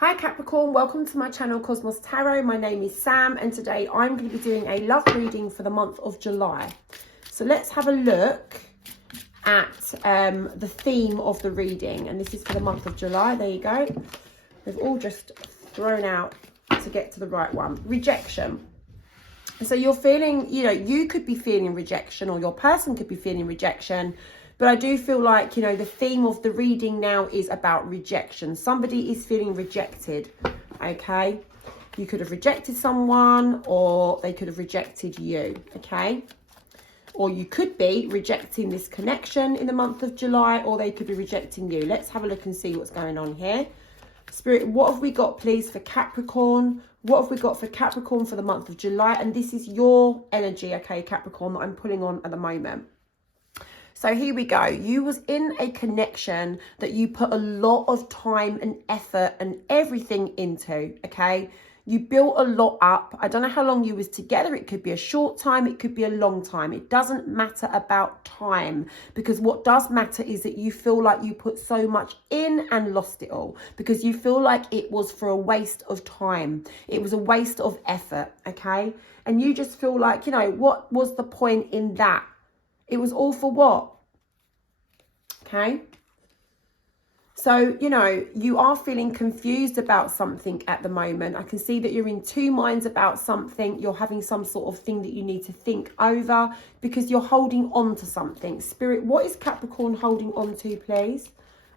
Hi Capricorn, welcome to my channel Cosmos Tarot. My name is Sam and today I'm going to be doing a love reading for the month of July. So let's have a look at the theme of the reading, and this is for the month of July. There you go. They've all just thrown out to get to the right one. Rejection. So you're feeling, you could be feeling rejection, or your person could be feeling rejection. But I do feel like, the theme of the reading now is about rejection. Somebody is feeling rejected, okay? You could have rejected someone, or they could have rejected you, okay? Or you could be rejecting this connection in the month of July, or they could be rejecting you. Let's have a look and see what's going on here. Spirit, what have we got, please, for Capricorn? What have we got for Capricorn for the month of July? And this is your energy, okay, Capricorn, that I'm pulling on at the moment. So here we go. You was in a connection that you put a lot of time and effort and everything into, okay? You built a lot up. I don't know how long you was together. It could be a short time. It could be a long time. It doesn't matter about time, because what does matter is that you feel like you put so much in and lost it all, because you feel like it was for a waste of time. It was a waste of effort, okay? And you just feel like, what was the point in that? It was all for what? Okay. So, you are feeling confused about something at the moment. I can see that you're in two minds about something. You're having some sort of thing that you need to think over because you're holding on to something. Spirit, what is Capricorn holding on to, please?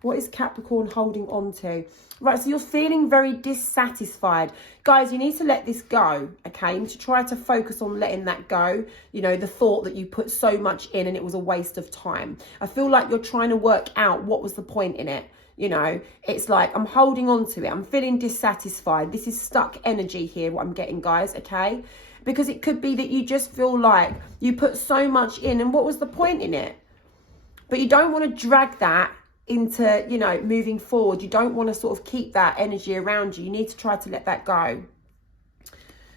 What is Capricorn holding on to? Right, so you're feeling very dissatisfied. Guys, you need to let this go, okay? You need to try to focus on letting that go. The thought that you put so much in and it was a waste of time. I feel like you're trying to work out what was the point in it. It's like I'm holding on to it. I'm feeling dissatisfied. This is stuck energy here, what I'm getting, guys, okay? Because it could be that you just feel like you put so much in and what was the point in it? But you don't want to drag that into, moving forward. You don't want to sort of keep that energy around you. You need to try to let that go,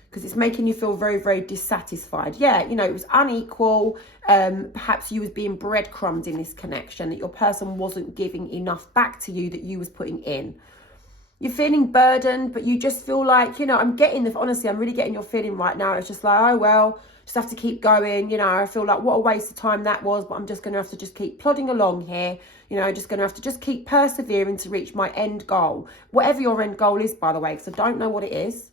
because it's making you feel very, very dissatisfied. Yeah, it was unequal. Perhaps you was being breadcrumbed in this connection, that your person wasn't giving enough back to you that you was putting in. You're feeling burdened, but you just feel like, honestly, I'm really getting your feeling right now. It's just like, oh, well, just have to keep going. I feel like what a waste of time that was, but I'm just going to have to just keep plodding along here. Just going to have to just keep persevering to reach my end goal. Whatever your end goal is, by the way, because I don't know what it is.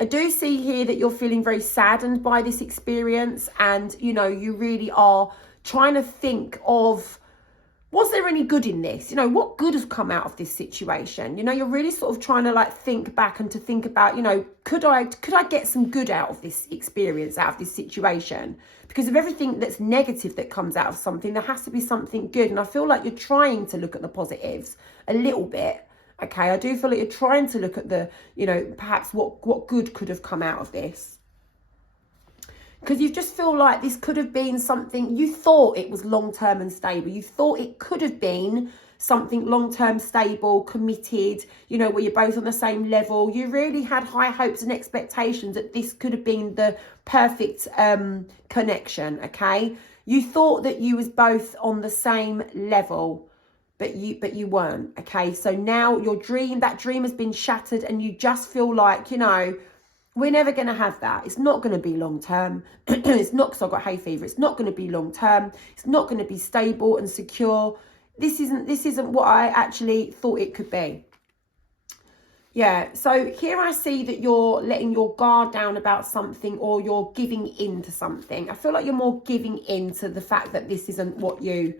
I do see here that you're feeling very saddened by this experience, and, you really are trying to think of, was there any good in this? What good has come out of this situation? You're really sort of trying to think back and to think about, could I get some good out of this experience, out of this situation? Because of everything that's negative that comes out of something, there has to be something good. And I feel like you're trying to look at the positives a little bit. Okay, I do feel like you're trying to look at the, perhaps what good could have come out of this. Because you just feel like this could have been something, you thought it was long-term and stable. You thought it could have been something long-term, stable, committed, where you're both on the same level. You really had high hopes and expectations that this could have been the perfect connection, okay? You thought that you was both on the same level, but you weren't, okay? So now that dream has been shattered, and you just feel like, we're never going to have that. It's not going to be long term. It's not, because I've got hay fever. It's not going to be long term. It's not going to be stable and secure. This isn't what I actually thought it could be. Yeah, so here I see that you're letting your guard down about something, or you're giving in to something. I feel like you're more giving in to the fact that this isn't what you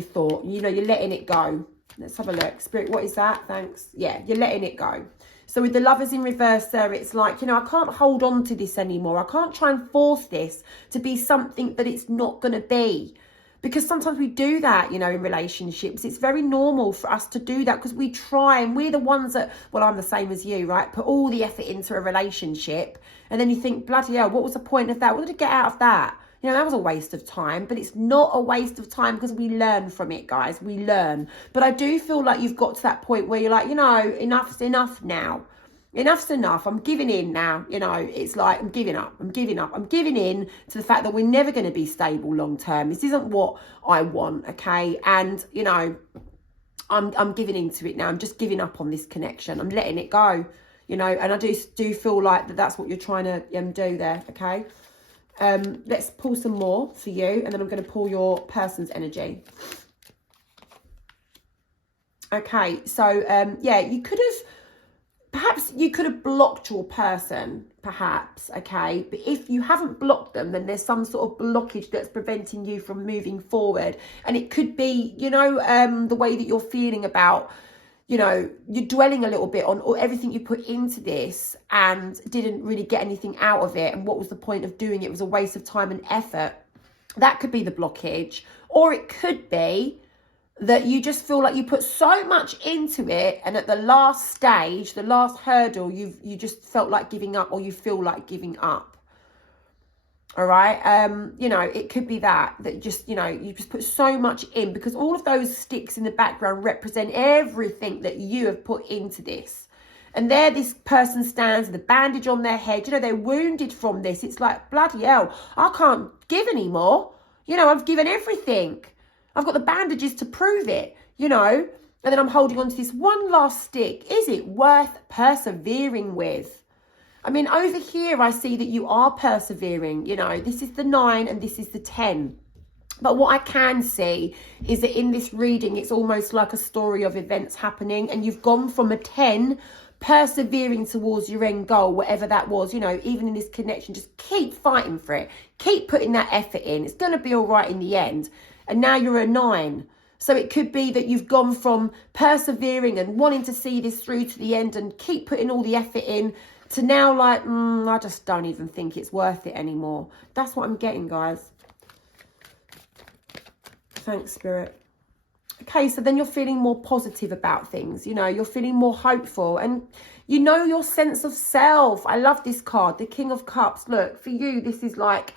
thought. You're letting it go. Let's have a look. Spirit, what is that? Thanks. Yeah, you're letting it go. So with the Lovers in reverse there, it's like, I can't hold on to this anymore. I can't try and force this to be something that it's not going to be. Because sometimes we do that, in relationships. It's very normal for us to do that, because we try, and we're the ones that, well, I'm the same as you, right? Put all the effort into a relationship, and then you think, bloody hell, what was the point of that? What did I get out of that? That was a waste of time. But it's not a waste of time, because we learn from it, guys. We learn. But I do feel like you've got to that point where you're like, enough's enough now. Enough's enough. I'm giving in now. It's like I'm giving up. I'm giving up. I'm giving in to the fact that we're never going to be stable long term. This isn't what I want, okay? And, I'm giving into it now. I'm just giving up on this connection. I'm letting it go, you know, and I do feel like that's what you're trying to do there, okay? Let's pull some more for you, and then I'm going to pull your person's energy. Okay, so, yeah, perhaps you could have blocked your person, perhaps, okay? But if you haven't blocked them, then there's some sort of blockage that's preventing you from moving forward. And it could be, you know, the way that you're feeling about, you know, you're dwelling a little bit on everything you put into this and didn't really get anything out of it. And what was the point of doing it? It was a waste of time and effort. That could be the blockage. Or it could be that you just feel like you put so much into it, and at the last stage, the last hurdle, you just felt like giving up, or you feel like giving up. All right, you know, it could be that just, you know, you just put so much in, because all of those sticks in the background represent everything that you have put into this. And there this person stands with a bandage on their head. You know, they're wounded from this. It's like, bloody hell, I can't give anymore. You know, I've given everything. I've got the bandages to prove it, you know, and then I'm holding on to this one last stick. Is it worth persevering with? I mean, over here, I see that you are persevering, you know, this is the 9 and this is the 10. But what I can see is that in this reading, it's almost like a story of events happening, and you've gone from a 10 persevering towards your end goal, whatever that was, you know, even in this connection, just keep fighting for it. Keep putting that effort in. It's going to be all right in the end. And now you're a 9. So it could be that you've gone from persevering and wanting to see this through to the end and keep putting all the effort in to now like, I just don't even think it's worth it anymore. That's what I'm getting, guys. Thanks, Spirit. Okay, so then you're feeling more positive about things. You know, you're feeling more hopeful, and you know your sense of self. I love this card, the King of Cups. Look, for you, this is like,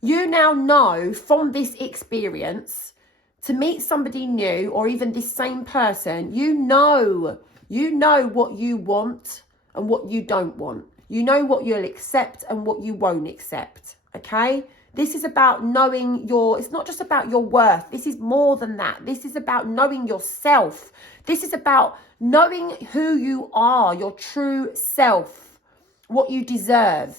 you now know from this experience to meet somebody new, or even this same person, you know what you want and what you don't want. You know what you'll accept and what you won't accept, okay? This is about knowing it's not just about your worth. This is more than that. This is about knowing yourself. This is about knowing who you are, your true self, what you deserve.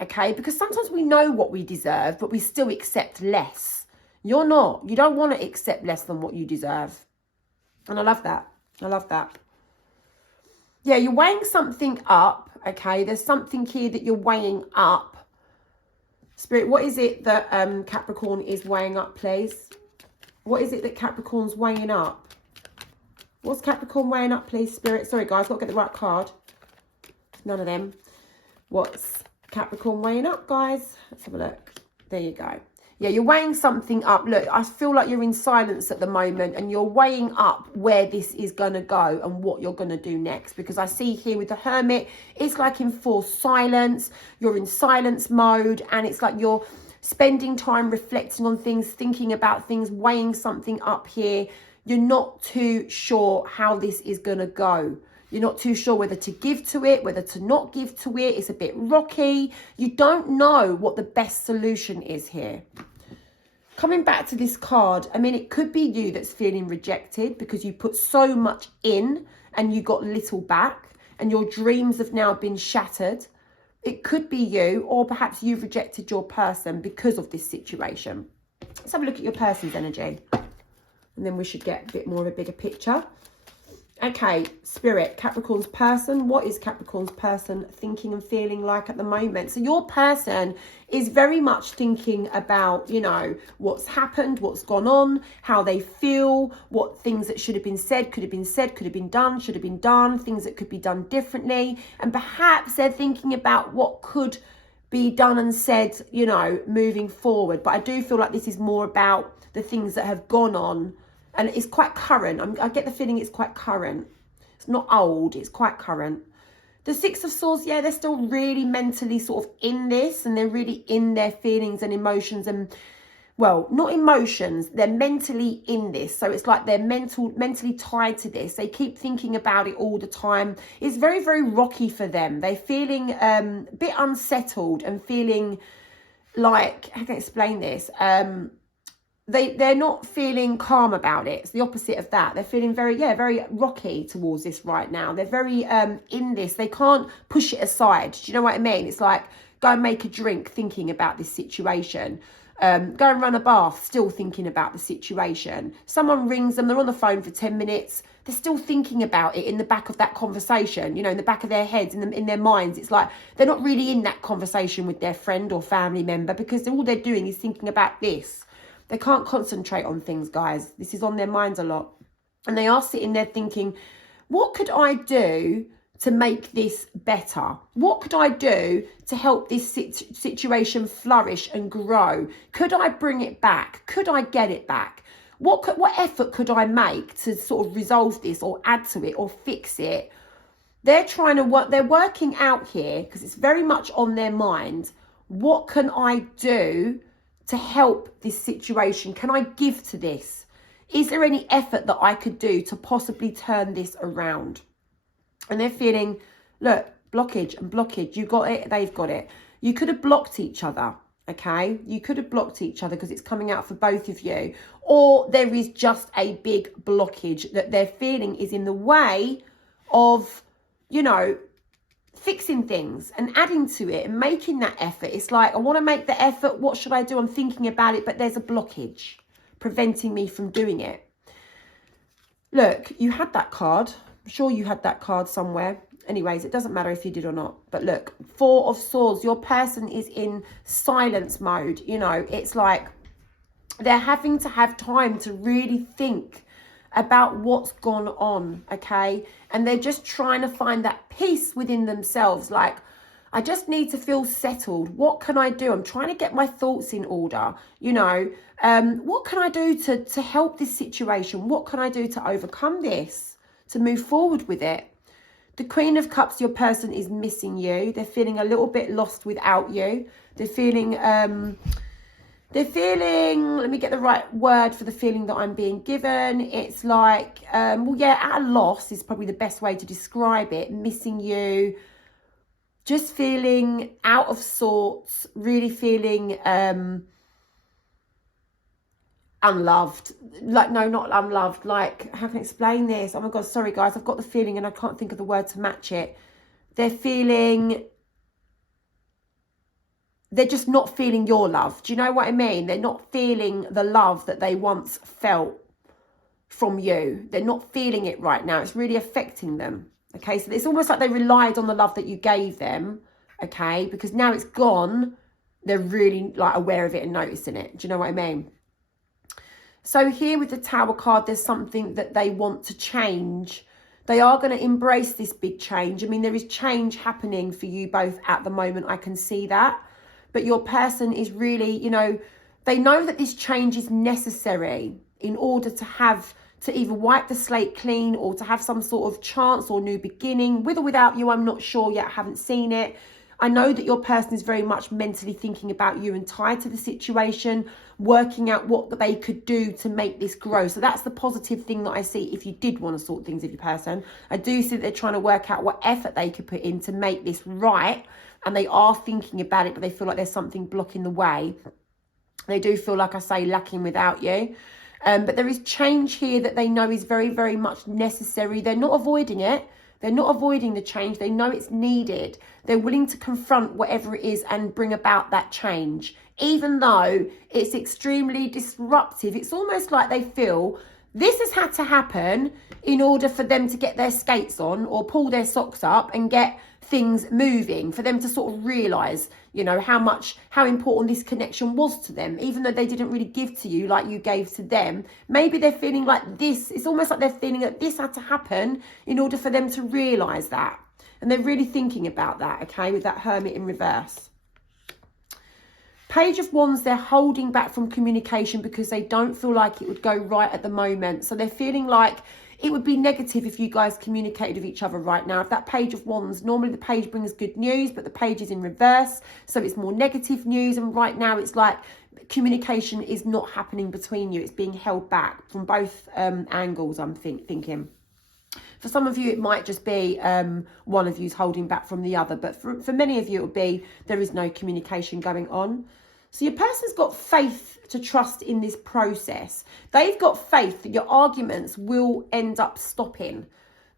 Okay, because sometimes we know what we deserve, but we still accept less. You're not. You don't want to accept less than what you deserve. And I love that. I love that. Yeah, you're weighing something up. Okay, there's something here that you're weighing up. Spirit, what is it that Capricorn is weighing up, please? What is it that Capricorn's weighing up? What's Capricorn weighing up, please, Spirit? Sorry, guys, got to get the right card. None of them. What's Capricorn weighing up, guys? Let's have a look. There you go. Yeah, you're weighing something up. Look, I feel like you're in silence at the moment, and you're weighing up where this is going to go and what you're going to do next. Because I see here with the Hermit, it's like in forced silence. You're in silence mode, and it's like you're spending time reflecting on things, thinking about things, weighing something up here. You're not too sure how this is going to go. You're not too sure whether to give to it, whether to not give to it. It's a bit rocky. You don't know what the best solution is here. Coming back to this card, I mean, it could be you that's feeling rejected because you put so much in and you got little back, and your dreams have now been shattered. It could be you, or perhaps you've rejected your person because of this situation. Let's have a look at your person's energy, and then we should get a bit more of a bigger picture. Okay, Spirit, Capricorn's person. What is Capricorn's person thinking and feeling like at the moment? So your person is very much thinking about, you know, what's happened, what's gone on, how they feel, what things that should have been said, could have been done, should have been done, things that could be done differently. And perhaps they're thinking about what could be done and said, you know, moving forward. But I do feel like this is more about the things that have gone on. And it's quite current. I get the feeling it's quite current. It's not old. It's quite current. The Six of Swords, yeah, they're still really mentally sort of in this. And they're really in their feelings and emotions. And, well, not emotions. They're mentally in this. So it's like they're mentally tied to this. They keep thinking about it all the time. It's very, very rocky for them. They're feeling a bit unsettled and feeling like, how can I explain this? they're not feeling calm about it. It's the opposite of that. They're feeling very rocky towards this right now. They're very in this. They can't push it aside. Do you know what I mean? It's like, go and make a drink thinking about this situation. Go and run a bath, still thinking about the situation. Someone rings them, they're on the phone for 10 minutes. They're still thinking about it in the back of that conversation, you know, in the back of their heads, in their minds. It's like they're not really in that conversation with their friend or family member because all they're doing is thinking about this. They can't concentrate on things, guys. This is on their minds a lot. And they are sitting there thinking, what could I do to make this better? What could I do to help this situation flourish and grow? Could I bring it back? Could I get it back? What effort could I make to sort of resolve this or add to it or fix it? They're trying to work, they're working out here because it's very much on their mind. What can I do to help this situation? Can I give to this? Is there any effort that I could do to possibly turn this around? And they're feeling, look, blockage and blockage. You got it, they've got it. You could have blocked each other, okay? You could have blocked each other because it's coming out for both of you. Or there is just a big blockage that they're feeling is in the way of, you know, fixing things and adding to it and making that effort. It's like, I want to make the effort. What should I do? I'm thinking about it, but there's a blockage preventing me from doing it. Look, you had that card. I'm sure you had that card somewhere. Anyways, it doesn't matter if you did or not. But look, 4 of Swords, your person is in silence mode. You know, it's like they're having to have time to really think about what's gone on, okay? And they're just trying to find that peace within themselves. Like, I just need to feel settled. What can I do? I'm trying to get my thoughts in order. You know, what can I do to help this situation? What can I do to overcome this, to move forward with it? The Queen of Cups, your person is missing you. They're feeling a little bit lost without you. They're feeling, let me get the right word for the feeling that I'm being given. It's like, well, yeah, at a loss is probably the best way to describe it. Missing you, just feeling out of sorts, really feeling unloved. Like, no, not unloved. Like, how can I explain this? Oh my God, sorry guys, I've got the feeling and I can't think of the word to match it. They're just not feeling your love. Do you know what I mean? They're not feeling the love that they once felt from you. They're not feeling it right now. It's really affecting them. Okay, so it's almost like they relied on the love that you gave them. Okay, because now it's gone, they're really like aware of it and noticing it. Do you know what I mean? So here with the Tower card, there's something that they want to change. They are going to embrace this big change. I mean, there is change happening for you both at the moment. I can see that. But your person is really, you know, they know that this change is necessary in order to either wipe the slate clean or to have some sort of chance or new beginning. With or without you, I'm not sure yet. I haven't seen it. I know that your person is very much mentally thinking about you and tied to the situation, working out what they could do to make this grow. So that's the positive thing that I see if you did want to sort things with your person. I do see that they're trying to work out what effort they could put in to make this right. And they are thinking about it, but they feel like there's something blocking the way. They do feel, like I say, lacking without you. But there is change here that they know is very, very much necessary. They're not avoiding it. They're not avoiding the change. They know it's needed. They're willing to confront whatever it is and bring about that change. Even though it's extremely disruptive, it's almost like they feel this has had to happen in order for them to get their skates on or pull their socks up and get things moving, for them to sort of realise, you know, how important this connection was to them, even though they didn't really give to you like you gave to them. Maybe they're feeling like this, it's almost like they're feeling that this had to happen in order for them to realise that. And they're really thinking about that, okay, with that Hermit in reverse. Page of Wands, they're holding back from communication because they don't feel like it would go right at the moment. So they're feeling like it would be negative if you guys communicated with each other right now. If that Page of Wands, normally the page brings good news, but the page is in reverse, so it's more negative news. And right now it's like communication is not happening between you. It's being held back from both angles, I'm thinking. For some of you, it might just be one of you's holding back from the other. But for many of you, it would be there is no communication going on. So your person's got faith to trust in this process. They've got faith that your arguments will end up stopping,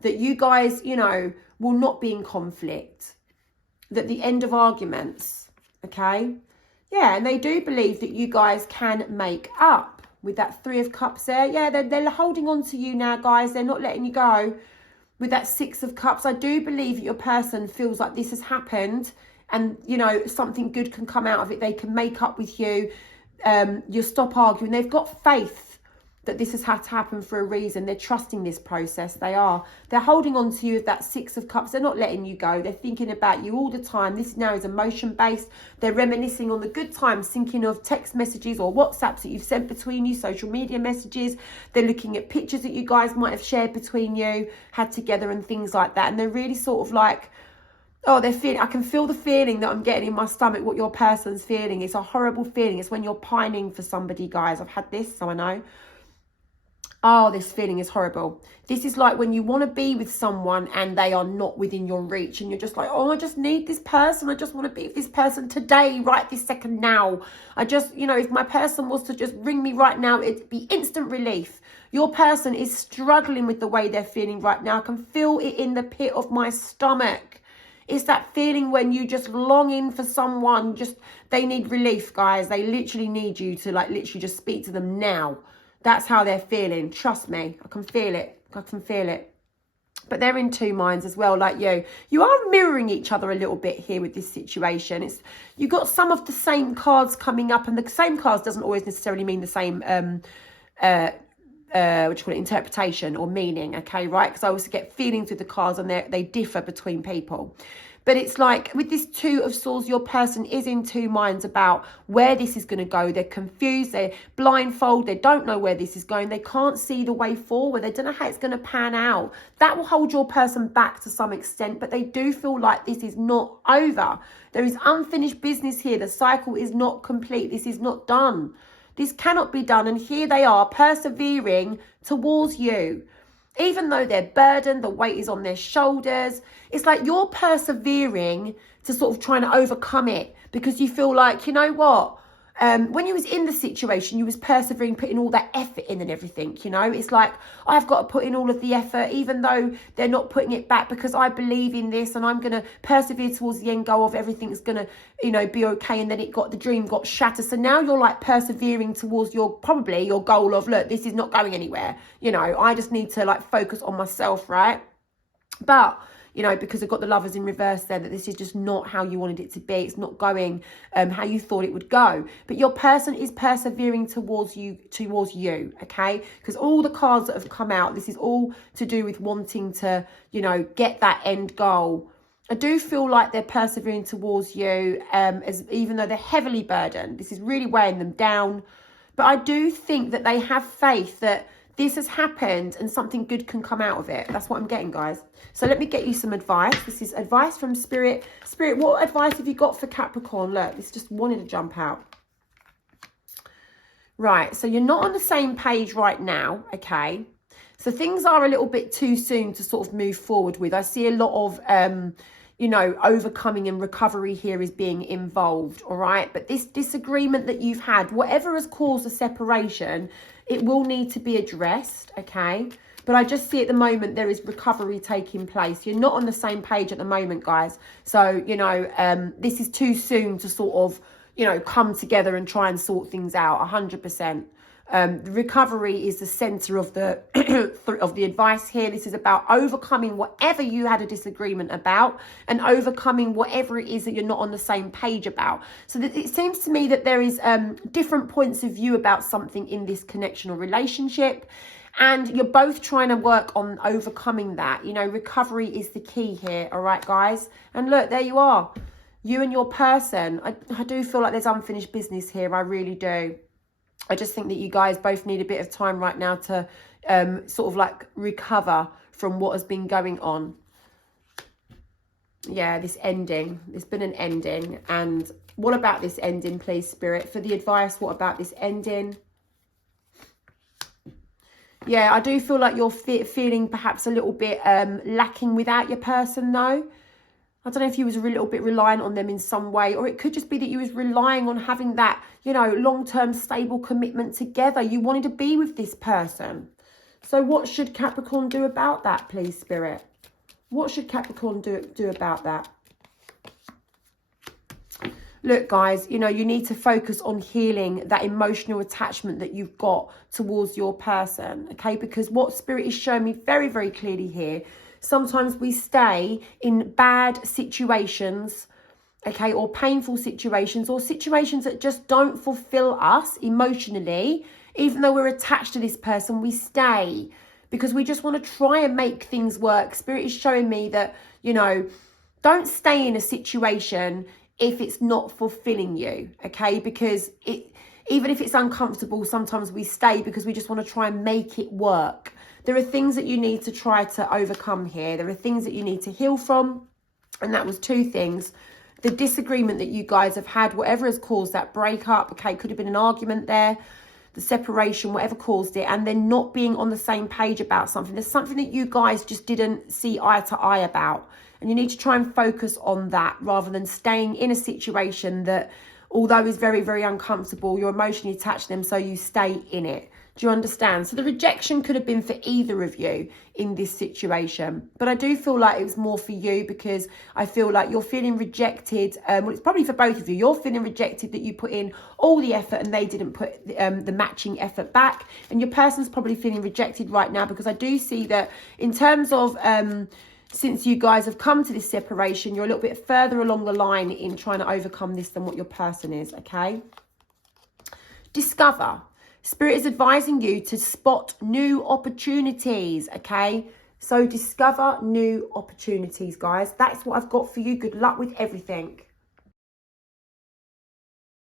that you guys, you know, will not be in conflict, that the end of arguments, okay? Yeah, and they do believe that you guys can make up with that 3 of Cups there. Yeah, they're holding on to you now, guys. They're not letting you go. With that 6 of Cups, I do believe that your person feels like this has happened and, you know, something good can come out of it. They can make up with you. You'll stop arguing. They've got faith that this has had to happen for a reason. They're trusting this process. They are. They're holding on to you with that 6 of Cups. They're not letting you go. They're thinking about you all the time. This now is emotion-based. They're reminiscing on the good times, thinking of text messages or WhatsApps that you've sent between you, social media messages. They're looking at pictures that you guys might have shared between you, had together and things like that. And they're really sort of like, oh, they're feeling, I can feel the feeling that I'm getting in my stomach, what your person's feeling. It's a horrible feeling. It's when you're pining for somebody, guys. I've had this, so I know. Oh, this feeling is horrible. This is like when you want to be with someone and they are not within your reach and you're just like, oh, I just need this person. I just want to be with this person today, right this second now. I just, you know, if my person was to just ring me right now, it'd be instant relief. Your person is struggling with the way they're feeling right now. I can feel it in the pit of my stomach. It's that feeling when you just longing for someone, just, they need relief, guys. They literally need you to like literally just speak to them now. That's how they're feeling. Trust me. I can feel it. I can feel it. But they're in 2 minds as well, like you. You are mirroring each other a little bit here with this situation. You've got some of the same cards coming up, and the same cards doesn't always necessarily mean the same interpretation or meaning, okay, right? Because I also get feelings with the cards and they differ between people. But it's like with this 2 of Swords, your person is in 2 minds about where this is going to go. They're confused, they're blindfolded, they don't know where this is going. They can't see the way forward. They don't know how it's going to pan out. That will hold your person back to some extent, but they do feel like this is not over. There is unfinished business here. The cycle is not complete. This is not done. This cannot be done. And here they are persevering towards you. Even though they're burdened, the weight is on their shoulders. It's like you're persevering to sort of trying to overcome it because you feel like, you know what? When you was in the situation, you was persevering, putting all that effort in and everything, you know? It's like, I've got to put in all of the effort, even though they're not putting it back because I believe in this and I'm going to persevere towards the end goal of everything's going to, you know, be okay. And then the dream got shattered. So now you're like persevering towards probably your goal of, look, this is not going anywhere. You know, I just need to like focus on myself, right? But you know, because I've got the Lovers in reverse there, that this is just not how you wanted it to be. It's not going how you thought it would go. But your person is persevering towards you, okay? Because all the cards that have come out, this is all to do with wanting to, you know, get that end goal. I do feel like they're persevering towards you, even though they're heavily burdened. This is really weighing them down. But I do think that they have faith that this has happened and something good can come out of it. That's what I'm getting, guys. So let me get you some advice. This is advice from Spirit. Spirit, what advice have you got for Capricorn? Look, this just wanted to jump out. Right, so you're not on the same page right now, okay? So things are a little bit too soon to sort of move forward with. I see a lot of, you know, overcoming and recovery here is being involved, all right? But this disagreement that you've had, whatever has caused a separation, it will need to be addressed, okay? But I just see at the moment there is recovery taking place. You're not on the same page at the moment, guys. So, you know, this is too soon to sort of, you know, come together and try and sort things out 100%. The recovery is the center of the of the advice here. This is about overcoming whatever you had a disagreement about and overcoming whatever it is that you're not on the same page about. So that it seems to me that there is different points of view about something in this connection or relationship, and you're both trying to work on overcoming that. You know, recovery is the key here. All right, guys. And look, there you are. You and your person. I do feel like there's unfinished business here. I really do. I just think that you guys both need a bit of time right now to sort of like recover from what has been going on. Yeah, this ending. There's been an ending. And what about this ending, please, Spirit? For the advice, what about this ending? Yeah, I do feel like you're feeling perhaps a little bit lacking without your person, though. I don't know if you was a little bit reliant on them in some way, or it could just be that you was relying on having that, you know, long-term stable commitment together. You wanted to be with this person. So what should Capricorn do about that, please, Spirit? What should Capricorn do about that? Look, guys, you know, you need to focus on healing that emotional attachment that you've got towards your person, okay? Because what Spirit is showing me very, very clearly here, sometimes we stay in bad situations, okay, or painful situations, or situations that just don't fulfill us emotionally. Even though we're attached to this person, we stay because we just want to try and make things work. Spirit is showing me that, you know, don't stay in a situation if it's not fulfilling you, okay? Because even if it's uncomfortable, sometimes we stay because we just want to try and make it work. There are things that you need to try to overcome here. There are things that you need to heal from. And that was two things. The disagreement that you guys have had, whatever has caused that breakup, okay, could have been an argument there, the separation, whatever caused it, and then not being on the same page about something. There's something that you guys just didn't see eye to eye about. And you need to try and focus on that rather than staying in a situation that, although is very, very uncomfortable, you're emotionally attached to them, so you stay in it. Do you understand? So the rejection could have been for either of you in this situation. But I do feel like it was more for you because I feel like you're feeling rejected. Well, it's probably for both of you. You're feeling rejected that you put in all the effort and they didn't put the matching effort back. And your person's probably feeling rejected right now because I do see that in terms of... since you guys have come to this separation, you're a little bit further along the line in trying to overcome this than what your person is, okay? Discover. Spirit is advising you to spot new opportunities, okay? So discover new opportunities, guys. That's what I've got for you. Good luck with everything.